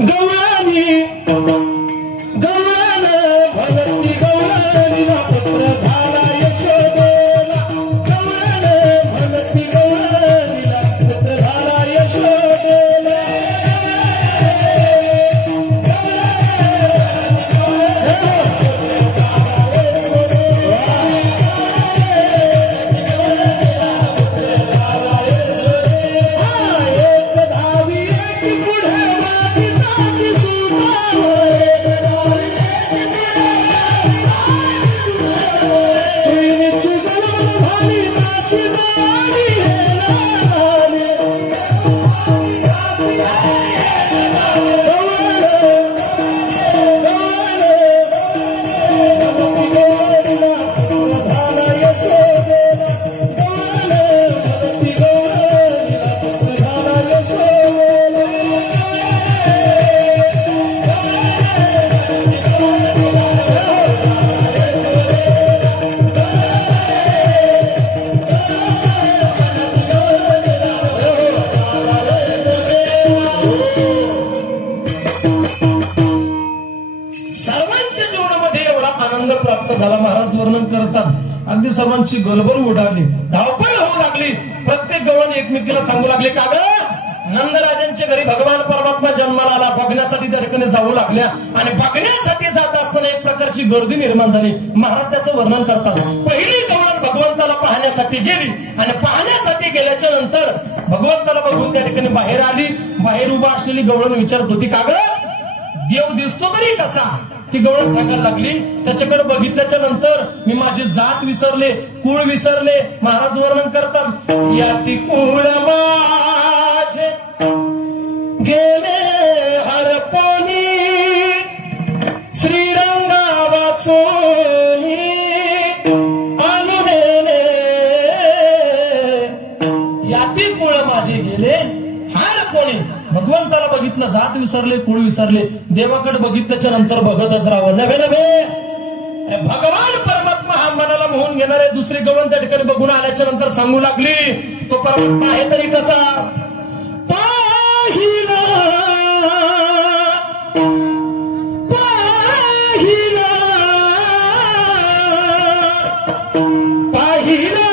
गवळणी गवळण भगवती गवळणीला पुत्र झाला यशोदेला गवळण भगवती गवळणीला पुत्र झाला यशोदेला झाला. महाराज वर्णन करतात अगदी सर्वांची गलबल उडाली, धावपळ होऊ लागली. प्रत्येक गवळण एकमेकीला सांगू लागले का ग नंदराजांच्या घरी भगवान परमात्मा जन्माला आला बघण्यासाठी त्या ठिकाणी जाऊ लागल्या आणि बघण्यासाठी जात असताना एक प्रकारची गर्दी निर्माण झाली. महाराज त्याचं वर्णन करतात. पहिली गवळण भगवंताला पाहण्यासाठी गेली आणि पाहण्यासाठी गेल्याच्या नंतर भगवंताला बघून त्या ठिकाणी बाहेर आली. बाहेर उभा असलेली गवळण विचारत होती का ग देव दिसतो तरी कसा. ती गवळण सांगायला लागली. त्याच्याकडे बघितल्याच्या नंतर मी माझी जात विसरले, कुळ विसरले. महाराज वर्णन करतात याती कुळ माझे गेले हरपणी श्रीरंगा वाचोनी अनुनेने याती कुळ माझे गेले हरपणी. भगवंताला बघितलं, जात विसरले, कुळ विसरले. देवाकडे बघितल्याच्या नंतर बघतच राहावं. नव्हे नव्हे भगवान परमात्मा हा मनाला मोहून घेणारे. दुसरी गवळण त्या ठिकाणी बघून आल्याच्या नंतर सांगू लागली तो परमात्मा आहे तरी कसा. पाहिला पाहिला पाहिला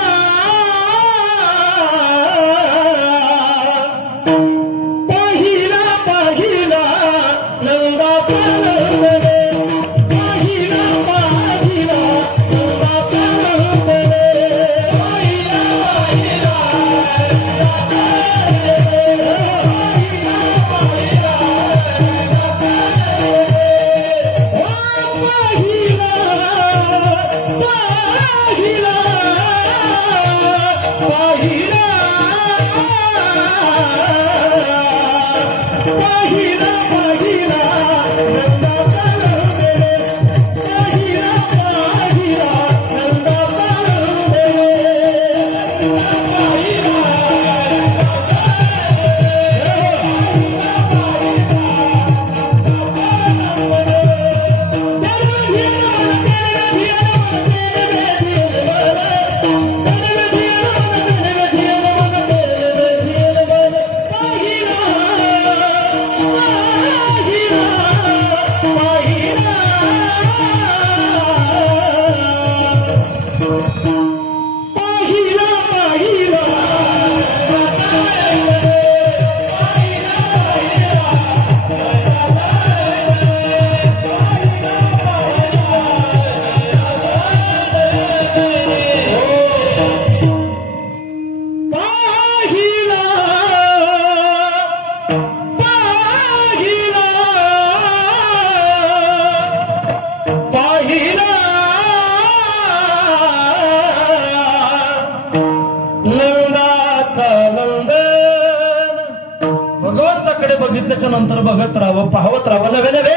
बघितल्याच्या नंतर बघत राहावं, पाहत राहावं. नव्हे नव्हे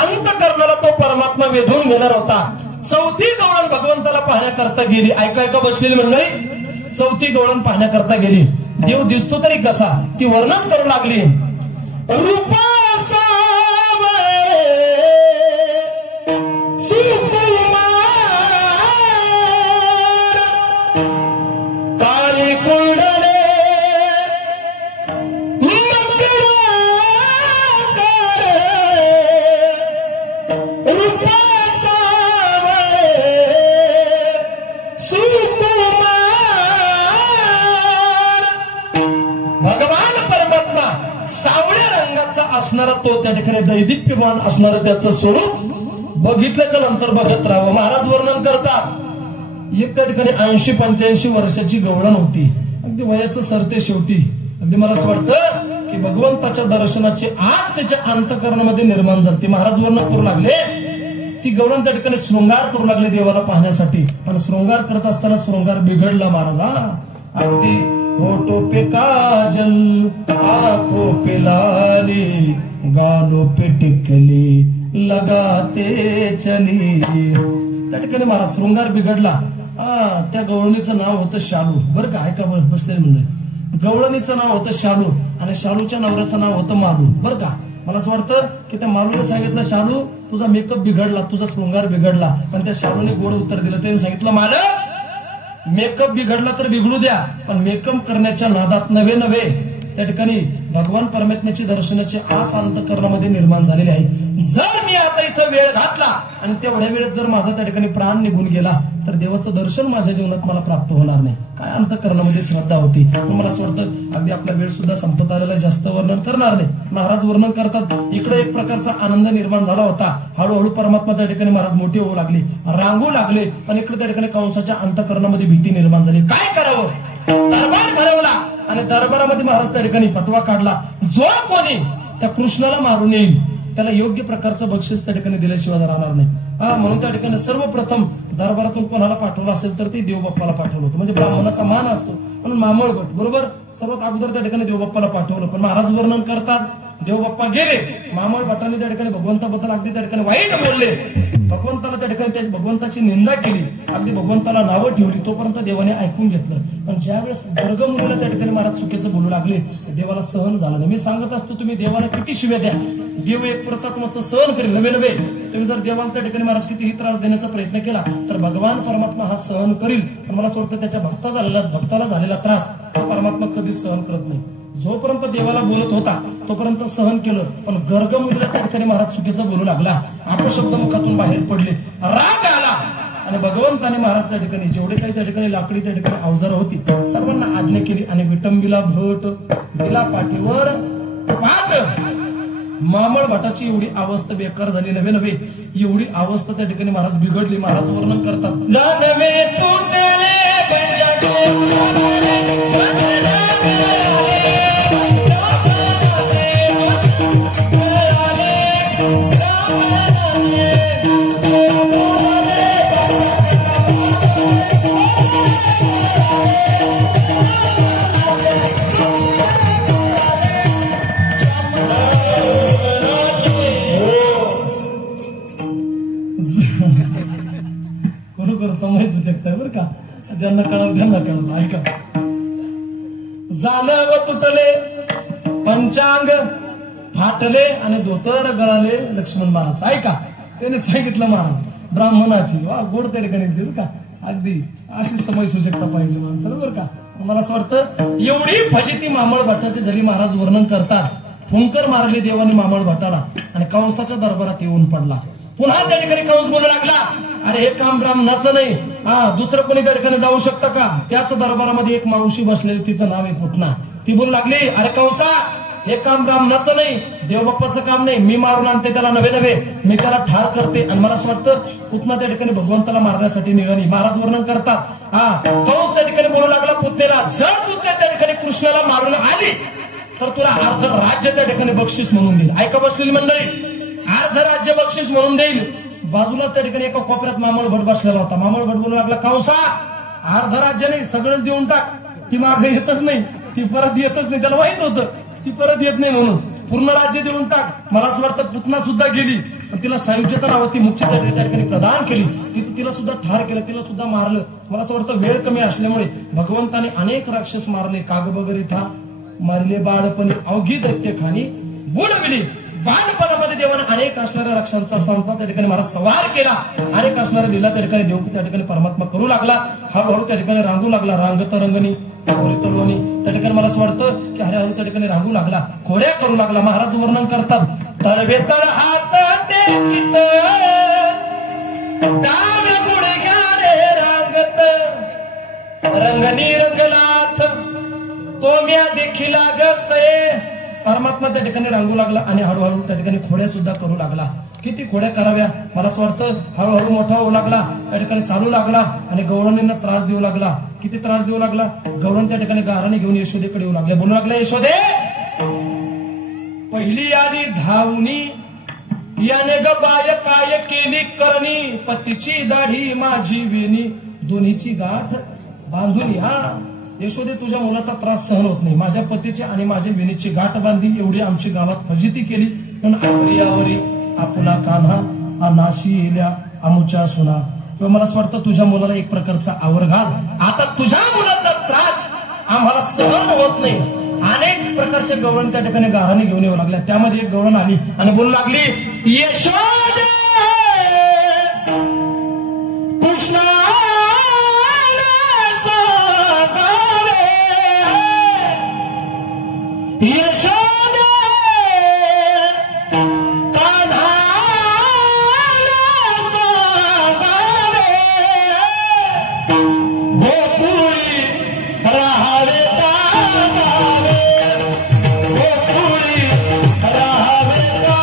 अंत करणारा तो परमात्मा वेधून घेणार होता. चौथी गवळण भगवंताला पाहण्याकरता गेली. ऐका ऐका बसलेली मंडळी, चौथी गवळण पाहण्याकरता गेली. देव दिसतो तरी कसा ती वर्णन करू लागली. रूपा रंगाचा असणारा तो त्या ठिकाणी दैदिप्यमान असणारं त्याचं स्वरूप बघितल्याच्या नंतर बघत राहावं. महाराज वर्णन करतात एक त्या ठिकाणी 80-85 वर्षाची गवळण होती, अगदी वयाचं सरते शेवटी. अगदी मला असं वाटतं की भगवंताच्या दर्शनाची आज त्याच्या अंतःकरणामध्ये निर्माण झाली. महाराज वर्णन करू लागले, ती गवळण त्या ठिकाणी शृंगार करू लागले देवाला पाहण्यासाठी, पण शृंगार करत असताना शृंगार बिघडला महाराज. अगदी होठों पे काजल, आंखों पे लाली, गालों पे टिकली लगाते चली. त्या ठिकाणी महाराज शृंगार बिघडला. त्या गवळणीचं नाव होतं शालू. बरं का, ऐका बसलेलं म्हणजे गवळणीचं नाव होतं शालू आणि शालूच्या नवऱ्याचं नाव होतं मालू. बरं का, मला असं वाटतं की त्या मालूने सांगितलं, शालू तुझा मेकअप बिघडला, तुझा शृंगार बिघडला. पण त्या शालूने गोड उत्तर दिलं. त्याने सांगितलं, मालक मेकअप बिघडला तर बिघडू द्या, पण मेकअप करण्याच्या नादात नवे त्या ठिकाणी भगवान परमात्म्याची दर्शनाची आस अंतःकरणामध्ये निर्माण झालेली आहे. जर मी आता इथं वेळ घातला आणि तेवढ्या वेळेत जर माझा त्या ठिकाणी प्राण निघून गेला तर देवाचं दर्शन माझ्या जीवनात मला प्राप्त होणार नाही. काय अंतःकरणामध्ये श्रद्धा होती. मला असं वाटतं अगदी आपला वेळ सुद्धा संपत आलेला, जास्त वर्णन करणार नाही. महाराज वर्णन करतात, इकडे एक प्रकारचा आनंद निर्माण झाला होता. हळूहळू परमात्मा त्या ठिकाणी महाराज मोठे होऊ लागले, रांगू लागले, आणि इकडे त्या ठिकाणी कंसाच्या अंतःकरणामध्ये भीती निर्माण झाली. काय करावं, दरबार भरवला आणि दरबारामध्ये महाराज त्या ठिकाणी फतवा काढला, जो कोणी त्या कृष्णाला मारून येईल त्याला योग्य प्रकारचं बक्षीस त्या ठिकाणी दिल्याशिवाय राहणार नाही. म्हणून त्या ठिकाणी सर्वप्रथम दरबारातून कोणाला पाठवलं असेल तर ते देवबाप्पाला पाठवलं होतं. म्हणजे ब्राह्मणाचा मान असतो म्हणून मामळभट बरोबर सर्वात अगोदर त्या ठिकाणी देवबाप्पाला पाठवलं. पण महाराज वर्णन करतात, देवबाप्पा गेले, मामळ भटांनी त्या ठिकाणी भगवंताबद्दल अगदी त्या ठिकाणी वाईट बोलले, भगवंताला त्या ठिकाणी त्या भगवंताची निंदा केली, अगदी भगवंताला नावं ठेवली. तोपर्यंत देवाने ऐकून घेतलं. पण ज्यावेळेस वर्गमुलीला त्या ठिकाणी महाराज चुकीचं बोलू लागले, देवाला सहन झालं नाही. मी सांगत असतो, तुम्ही देवाला किती शिव्या द्या, देव एक प्रतात्माचं सहन करेल. नवे तुम्ही जर देवाला त्या ठिकाणी महाराज कितीही त्रास देण्याचा प्रयत्न केला तर भगवान परमात्मा हा सहन करील. पण मला सोडतं त्याच्या भक्ताला झालेला त्रास हा परमात्मा कधीच सहन करत नाही. जोपर्यंत देवाला बोलत होता तोपर्यंत सहन केलं, पण गर्गमुलीला त्या ठिकाणी महाराज चुकीचं बोलू लागला, अपशब्द मुखातून बाहेर पडले, राग आला आणि भगवंताने महाराज त्या ठिकाणी जेवढे काही त्या ठिकाणी लाकडी त्या ठिकाणी अवजारं होती सर्वांना आज्ञा केली आणि विटंबीला भट दिला पाठीवर पाठ. मामळ भटाची एवढी अवस्था बेकार झाली, नवे एवढी अवस्था त्या ठिकाणी महाराज बिघडली. महाराज वर्णन करतात, जानवे तुटले समय सुचकता बरं का, ज्यांना कळलं त्यांना कळलं. ऐका, झालं व तुटले पंचांग फाटले आणि धोतर गळाले लक्ष्मण महाराज. ऐका, त्याने सांगितलं महाराज ब्राह्मणाची वा गोड त्या ठिकाणी बरं का, अगदी अशी समय सुचकता पाहिजे माणसाला बरं का. मला असं वाटतं एवढी फजिती मामळ भट्टाची झाली. महाराज वर्णन करतात, फुंकर मारले देवाने मामळ भट्टाला आणि कंसाच्या दरबारात येऊन पडला. पुन्हा त्या ठिकाणी कंस बोलू लागला, अरे हे काम ब्राह्मणाचं नाही, दुसरं कोणी त्या ठिकाणी जाऊ शकतं का. त्याच दरबारामध्ये एक मावशी बसलेली, तिचं नाव आहे पुतना. ती बोलू लागली, अरे कंसा हे काम ब्राह्मणाचं नाही, देवबाप्पाचं काम नाही, मी मारून आणते त्याला नवे मी त्याला ठार करते. आणि मला असं वाटतं पुतना त्या ठिकाणी भगवंताला मारण्यासाठी निघाली. महाराज वर्णन करतात, कंस त्या ठिकाणी बोलू लागला पुतनेला, जर तू त्या ठिकाणी कृष्णाला मारून आली तर तुला अर्ध राज्य त्या ठिकाणी बक्षीस म्हणून देईल. ऐका बसलेली मंडळी, अर्ध राज्य बक्षीस म्हणून देईल. बाजूला त्या ठिकाणी एका कोपऱ्यात मामळ भट बसलेला होता. मामळ भट बोलू लागला, कंसा अर्ध राज्य नाही सगळंच देऊन टाक. ती मागे येतच नाही, ती परत येतच नाही, त्याला माहित होतं ती परत येत नाही म्हणून पूर्ण राज्य देऊन टाक. मला असं वाटतं पुतना सुद्धा गेली, पण तिला सायुज्यता नावाची मुख्य त्या ठिकाणी प्रदान केली, तिला सुद्धा ठार केलं, तिला सुद्धा मारलं. मला असं वाटतं वेळ कमी असल्यामुळे भगवंताने अनेक राक्षस मारले. कागबगर इथं मारले, बाळपणी अवघी दैत्य खाणी बोलविली. बालपणामध्ये देवाने अनेक असणाऱ्या राक्षसांचा संसार त्या ठिकाणी महाराज सवार केला. अनेक असणाऱ्या लीला त्या ठिकाणी देव त्या ठिकाणी परमात्मा करू लागला. हळूहळू त्या ठिकाणी रांगू लागला, रांगत रंगणी लोणी त्या ठिकाणी मला असं वाटतं की हळूहळू त्या ठिकाणी रांगू लागला, खोड्या करू लागला. महाराज वर्णन करतात, तळवे तळ हात ते दान गुडघ्याने रांगत रंगनी रंगलाथ तो म्या देखील गसे परमात्मा त्या ठिकाणी रांगू लागला आणि हळूहळू त्या ठिकाणी खोड्या सुद्धा करू लागला. किती खोड्या कराव्या मला असं वाटतं. हळूहळू मोठा होऊ लागला, त्या ठिकाणी चालू लागला आणि गवळणींना त्रास देऊ लागला. किती त्रास देऊ लागला. गवळण त्या ठिकाणी गाराने घेऊन यशोदेकडे येऊ लागले. बोलू लागले, यशोदे पहिली आली धावणी, याने ग बाय काय केली करणी, पतीची दाढी माझी वेणी, दोन्हीची गाठ बांधून. हा यशोदे, तुझ्या मुलाचा त्रास सहन होत नाही. माझ्या पतीची आणि माझ्या वेणीची गाठ बांधली, एवढी आमची गावात फजिती केली. पण आवरी आपला कान्हा अनाशी येल्या अमुच्या सुना. किंवा मला असं वाटतं तुझ्या मुलाला एक प्रकारचा आवर घाल. आता तुझ्या मुलाचा त्रास आम्हाला सहन होत नाही. अनेक प्रकारचे गवळण त्या ठिकाणी गाराने घेऊन येऊ लागल्या. त्यामध्ये एक गवळण आली आणि बोलू लागली, यशोदे कृष्णा यशोदे कान्हा सागावे, गोकुळी राहावे का जावे, गोकुळी राहावे का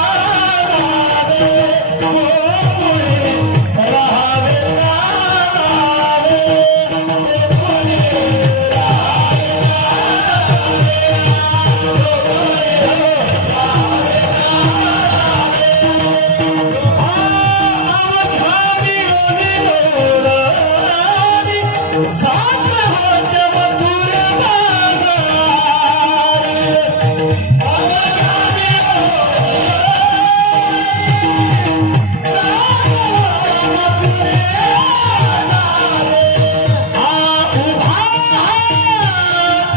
जावे, गोकुळी राहावे का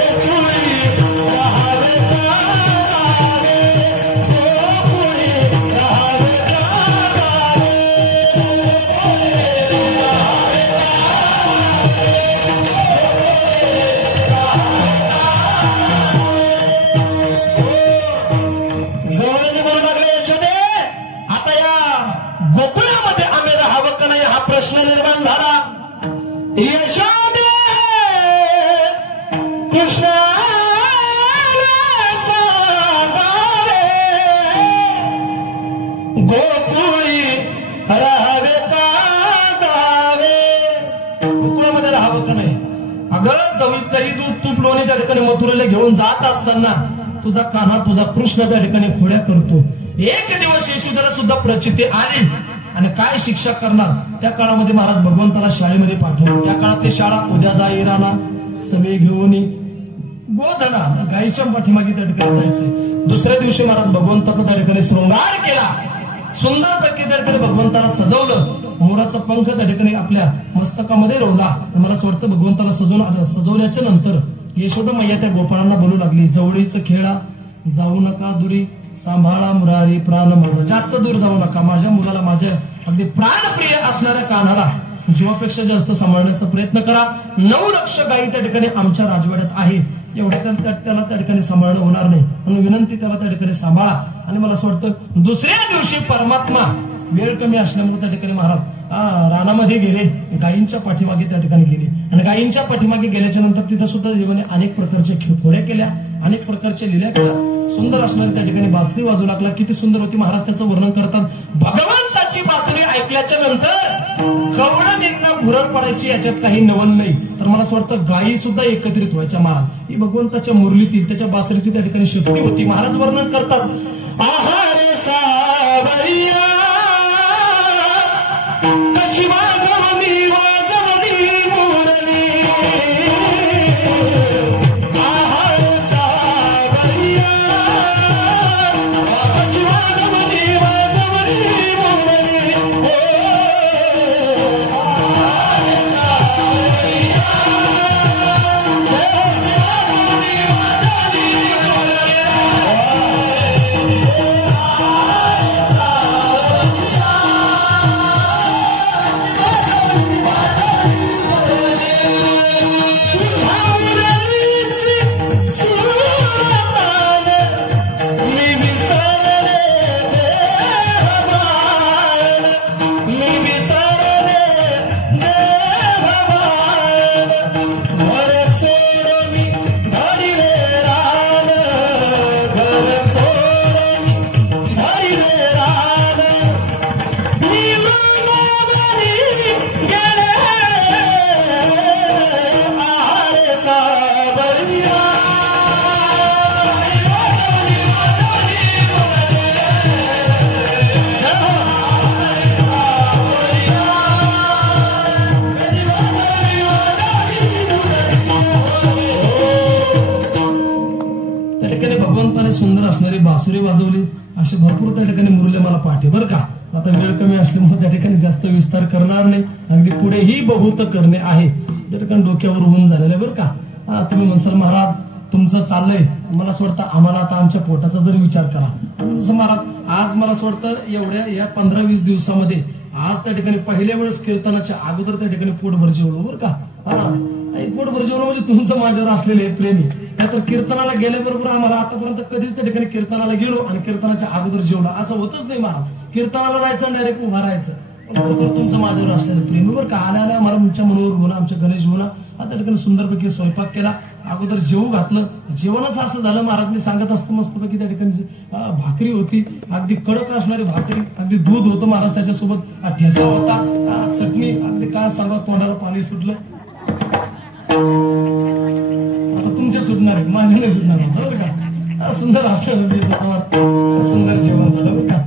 जावे, गोकुळी मथुरेला घेऊन जात असताना तुझा कान्हा तुझा कृष्ण त्या ठिकाणी खोड्या करतो. एक दिवस यशोदेला सुद्धा प्रचिती आली आणि काय शिक्षा करणार. त्या काळामध्ये महाराज भगवंताला शाळेमध्ये पाठवलं. त्या काळात ते शाळा उद्या जा इराणा सवे घेऊन गोधना गायीच्या पाठीमागे त्या ठिकाणी जायचे. दुसऱ्या दिवशी महाराज भगवंताचा त्या ठिकाणी शृंगार केला. सुंदर पैकी त्या ठिकाणी भगवंताला सजवलं. मोराचा पंख त्या ठिकाणी आपल्या मस्तकामध्ये रोवला. मला असं वाटतं भगवंताला सजवल्याच्या नंतर यशोदा मैया त्या गोपाळांना बोलू लागली, जवळीच खेळा जाऊ नका दुरी, सांभाळा मुरारी प्राण माझा. जास्त दूर जाऊ नका. माझ्या मुलाला, माझ्या अगदी प्राणप्रिय असणाऱ्या कान्हाला जीवापेक्षा जास्त सांभाळण्याचा प्रयत्न करा. 9 लक्ष गायी त्या ठिकाणी आमच्या राजवाड्यात आहे. एवढ्या त्याला त्या ठिकाणी सांभाळणं होणार नाही म्हणून विनंती, त्याला त्या ठिकाणी सांभाळा. आणि मला असं वाटतं दुसऱ्या दिवशी परमात्मा वेळ कमी असल्यामुळे त्या ठिकाणी महाराज रानामध्ये गेले. गायींच्या पाठीमागे त्या ठिकाणी गेले आणि गायींच्या पाठीमागे गेल्याच्या नंतर तिथे सुद्धा देवाने अनेक प्रकारचे खोड्या केल्या, अनेक प्रकारच्या लीला केल्या. सुंदर असणारी त्या ठिकाणी बासरी वाजू लागला. किती सुंदर होती. महाराज त्याचं वर्णन करतात. भगवंताची बासरी ऐकल्याच्या नंतर गवळणींना भुरळ पडायची याच्यात काही नवल नाही. तर मला असं वाटतं गायी सुद्धा एकत्रित व्हायच्या. महाराज ही भगवंताच्या मुरलीतील त्याच्या बासरीची त्या ठिकाणी शक्ती होती. महाराज वर्णन करतात, आहारे सावरिया कशी वाजवली वाजवली मुरली, आहारे सावरिया कशी वाजवली वाजवली मुरली, आहारे सावरिया असे भरपूर त्या ठिकाणी मुरले मला पाठी बरं का. आता वेळ कमी असल्यामुळे त्या ठिकाणी जास्त विस्तार करणार नाही. अगदी पुढेही बहुत करणे आहे. त्या ठिकाणी डोक्यावर ऊन झालेलं आहे बरं का. तुम्ही म्हणसाल महाराज तुमचं चाललंय, मला असं वाटतं आम्हाला आता आमच्या पोटाचा जरी विचार करा. जसं महाराज आज मला असं वाटतं एवढ्या या 15-20 दिवसामध्ये आज त्या ठिकाणी पहिल्या वेळेस कीर्तनाच्या अगोदर त्या ठिकाणी पोटभर जेवलो बरं का. पोटभर जेवलो म्हणजे तुमचं माझ्यावर असलेले प्रेमी. तर कीर्तनाला गेल्याबरोबर आम्हाला आतापर्यंत कधीच त्या ठिकाणी कीर्तनाला गेलो आणि कीर्तनाच्या अगोदर जेवला असं होतच नाही महाराज. कीर्तनाला जायचं डायरेक्ट उभा राहायचं. बरोबर तुमचं माझ्यावर असलेलं प्रेम बरं का. आल्या मला तुमच्या मनोवर होणं आमच्या गणेश होणं त्या ठिकाणी सुंदरपैकी स्वयंपाक केला. अगोदर जेवू घातलं. जेवणच असं झालं महाराज मी सांगत असतो मस्तपैकी त्या ठिकाणी भाकरी होती अगदी कडक असणारी भाकरी, अगदी दूध होतं महाराज, त्याच्यासोबत ठेचा होता, चटणी, अगदी काय सांगा तोंडाला पाणी सुटलं. तुमच्या सुटणार आहे माझ्या नाही सुटणार बरं का. सुंदर असलं सुंदर जेवण झालं बरं का.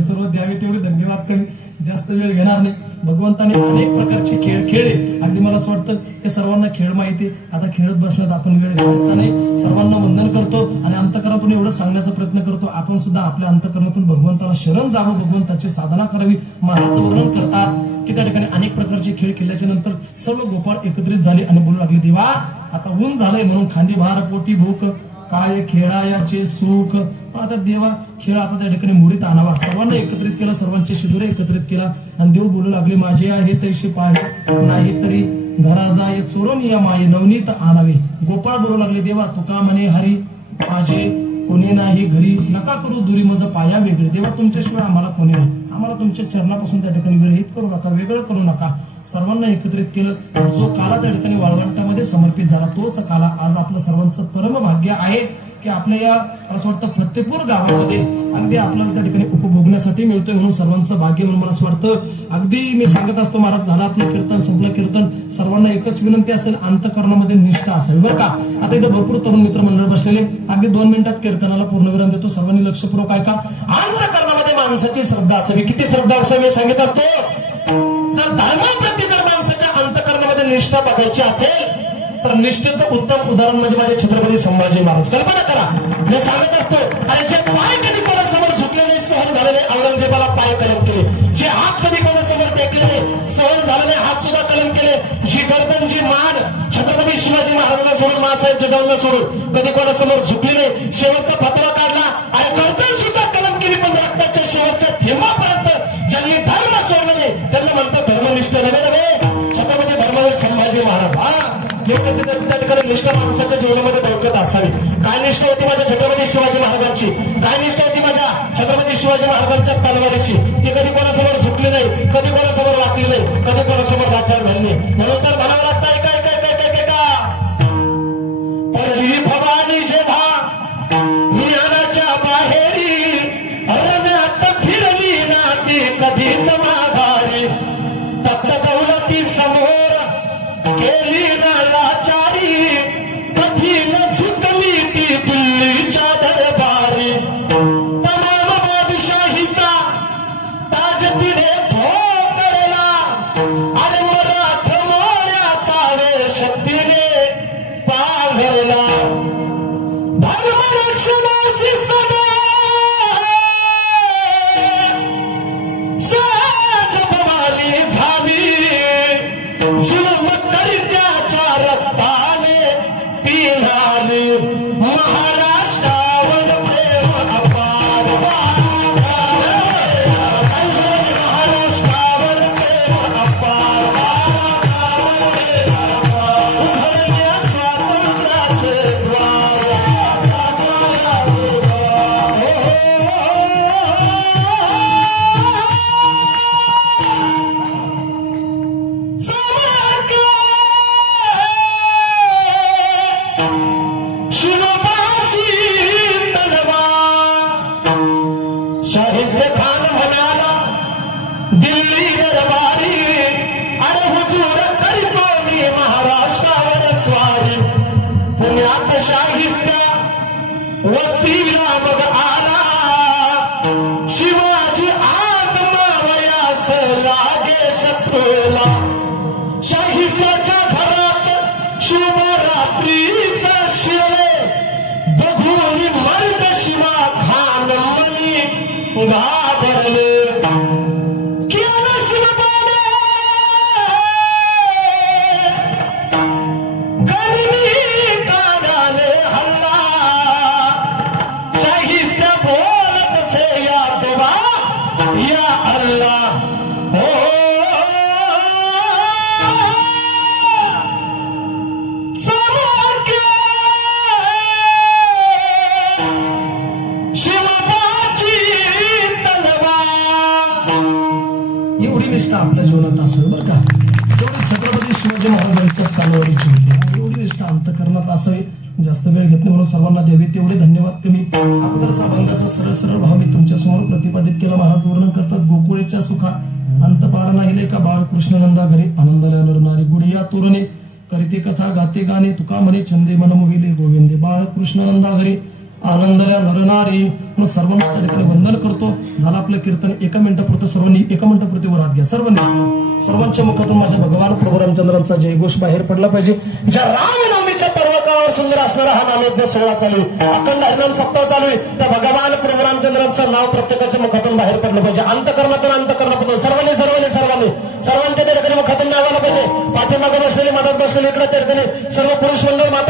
सर्व द्यावे तेवढे धन्यवाद कमी, जास्त वेळ घेणार नाही. भगवंताने अनेक प्रकारचे खेळ खेळले. अगदी मला असं वाटतं हे सर्वांना खेळ माहिती. आता खेळत बसण्यात आपण वेळ घालायचा नाही. सर्वांना वंदन करतो आणि अंतकरणातून एवढं सांगण्याचा प्रयत्न करतो आपण सुद्धा आपल्या अंतकरणातून भगवंताला शरण जावं, भगवंताची साधना करावी. महाराज वर्णन करतात की त्या ठिकाणी अनेक प्रकारचे खेळ खेळल्याच्या नंतर सर्व गोपाळ एकत्रित झाले आणि बोलू लागले देवा आता ऊन झालंय म्हणून खांदी भार पोटी भूक काय खेळायाचे सुख. आता देवा खेळ आता त्या ठिकाणी मुडीत आणावा. सर्वांना एकत्रित केलं, सर्वांचे शिदुरे एकत्रित केला आणि देव बोलू लागले माझे आहे तैसे पाहे नाही तरी घरा जाय चोरून या माये नवनीत आणावे. गोपाळ बोलू लागले देवा तुका म्हणे हरी माझे कोणी नाही घरी नका करू दुरी मज पाया वेगळे. देवा तुमच्याशिवाय आम्हाला कोणी नाही, आम्हाला तुमच्या चरणापासून त्या ठिकाणी विरहित करू नका, वेगळं करू नका. सर्वांना एकत्रित केलं. जो काला त्या ठिकाणी वाळवंटामध्ये समर्पित झाला तोच काला आज आपलं सर्वांचं परम भाग्य आहे की आपल्या या असं वाटतं फतेपूर गावामध्ये अगदी आपल्याला त्या ठिकाणी उपभोगण्यासाठी मिळतोय. म्हणून सर्वांचं भाग्य म्हणून मला असं वाटतं. अगदी मी सांगत असतो महाराज झालं आपलं कीर्तन संपलं कीर्तन. सर्वांना एकच विनंती असेल अंतःकरणामध्ये निष्ठा असेल बरं का. आता इथं भरपूर तरुण मित्र मंडळ बसलेले. अगदी 2 मिनिटात कीर्तनाला पूर्णविराम देतो. सर्वांनी लक्षपूर्वक ऐका. अंतःकरणामध्ये माणसाची श्रद्धा असावी. किती श्रद्धा असावी मी सांगत असतो. जर धर्माप्रती जर माणसाच्या अंतःकरणामध्ये निष्ठा बघायची असेल तर निष्ठेचं उत्तम उदाहरण म्हणजे माझे छत्रपती संभाजी महाराज. कल्पना करा मी सांगत असतो अरे जे पाय कधी कोणासमोर झुकलेले सहन झालेले औरंगजेबाला पाय कलम केले, जे हात कधी कोणासमोर टेकलेले सहन झालेले हात सुद्धा कलम केले, जी गर्दन जी मान छत्रपती शिवाजी महाराजांना सोडून मासाहेब जिजाऊंना सोडून कधी कोणासमोर झुकली नाही. शेवटचा फतवा काढला आणि गर्दन सुद्धा कलम केली पण रक्ताच्या शेवटच्या थेंबापर्यंत ज्यांनी धर्म सोडलं नाही त्यांना म्हणतात धर्मनिष्ठ नव्हे छत्रपती धर्मवीर संभाजी महाराज. त्या ठिकाणी निष्ठा माणसाच्या जीवनामध्ये बळकत असावी. काय निष्ठा होती माझ्या छत्रपती शिवाजी महाराजांची, काय निष्ठा होती माझ्या छत्रपती शिवाजी महाराजांच्या तलवारीची. ती कधी कोणासमोर झुकली नाही, कधी कोणासमोर वाकली नाही, कधी कोणासमोर लाचार झाली नाही. म्हणून तर म्हणावं लागतं काय परवी भवानी जेव्हा ज्ञानाच्या बाहेरी रम्यात फिरली ना ती कधीच माघारी. तप्त दौलती समोर केली ना लाचारी, कधी न झुकली ती दिल्लीच्या दरबारी. तमाम बादशाहीचा ताज तिने ठोकरला आणि मराठमोळ्याचा वेश तिने पांघरला. धर्मरक्षणाशी सदा सहज बवाली झाली. जुलम करत्याच्या रक्ताने पिणारी महाराष्ट्रावर प्रेम अपार. महाराष्ट्रावर प्रेम अपार. उघडल्या स्वातंत्र्याचे द्वार. शिवबाची तलवार शाहिस्ते खान म्हणाला दिल्ली दरबारी, अरे हुजूर करतो मी महाराष्ट्रावर स्वारी. पुण्यात शाहिस्त्या वस्तीला मग आला, शिवाजी आज मावयास लागे शत्रूला. शाहिस्त्याच्या घरात शिवरात्रीचा शिळे बघून मर्द शिवा खान मनी एवढी निष्ठा आपल्या जीवनात असेल बरं का. जेवढी छत्रपती शिवाजी महाराजांच्या तलवारीची होती एवढी निष्ठा अंतकरणात असावी. जास्त वेळ घेत नाही म्हणून सर्वांना द्यावी तेवढे धन्यवाद. तुम्ही अगोदरचा अभंगाचा सरळ सरळ भाव मी तुमच्या समोर प्रतिपादित केला. महाराज वर्णन करतात गोकुळेच्या सुखा अंत पार नाहीले का बाळकृष्ण नंदा घरी आनंदाला नरनारी गुडिया तोरणे करीते कथा गाते गाणे तुका म्हणे छंदे मन मोहिले गोविंदे बाळकृष्ण नंदा घरी आनंदाला नरनारी. मग सर्वांना त्या ठिकाणी वंदन करतो. झालं आपलं कीर्तन. एका मिनिटापुरतं सर्वांनी एका मिनिटापुरती वर हात घ्या सर्वांनी. सर्वांच्या मुखातून माझ्या भगवान प्रभू रामचंद्रांचा जयघोष बाहेर पडला पाहिजे. ज्या रामनवमीच्या पर्वकाळावर सुंदर असणारा हा नामयज्ञ सोहळा चालू आहे. अखंड हरिनाम सप्ताह चालू आहे. त्या भगवान प्रभू रामचंद्रांचं नाव प्रत्येकाच्या मुखातून बाहेर पडलं पाहिजे. अंतकरणातून अंतकरणातून सर्वांनी सर्वांनी सर्वांनी सर्वांच्या त्या ठिकाणी मुखातून नाव आलं पाहिजे. पाठीमागे बसलेले मदत बसलेले इकडे त्या ठिकाणी सर्व पुरुष मंडळ माता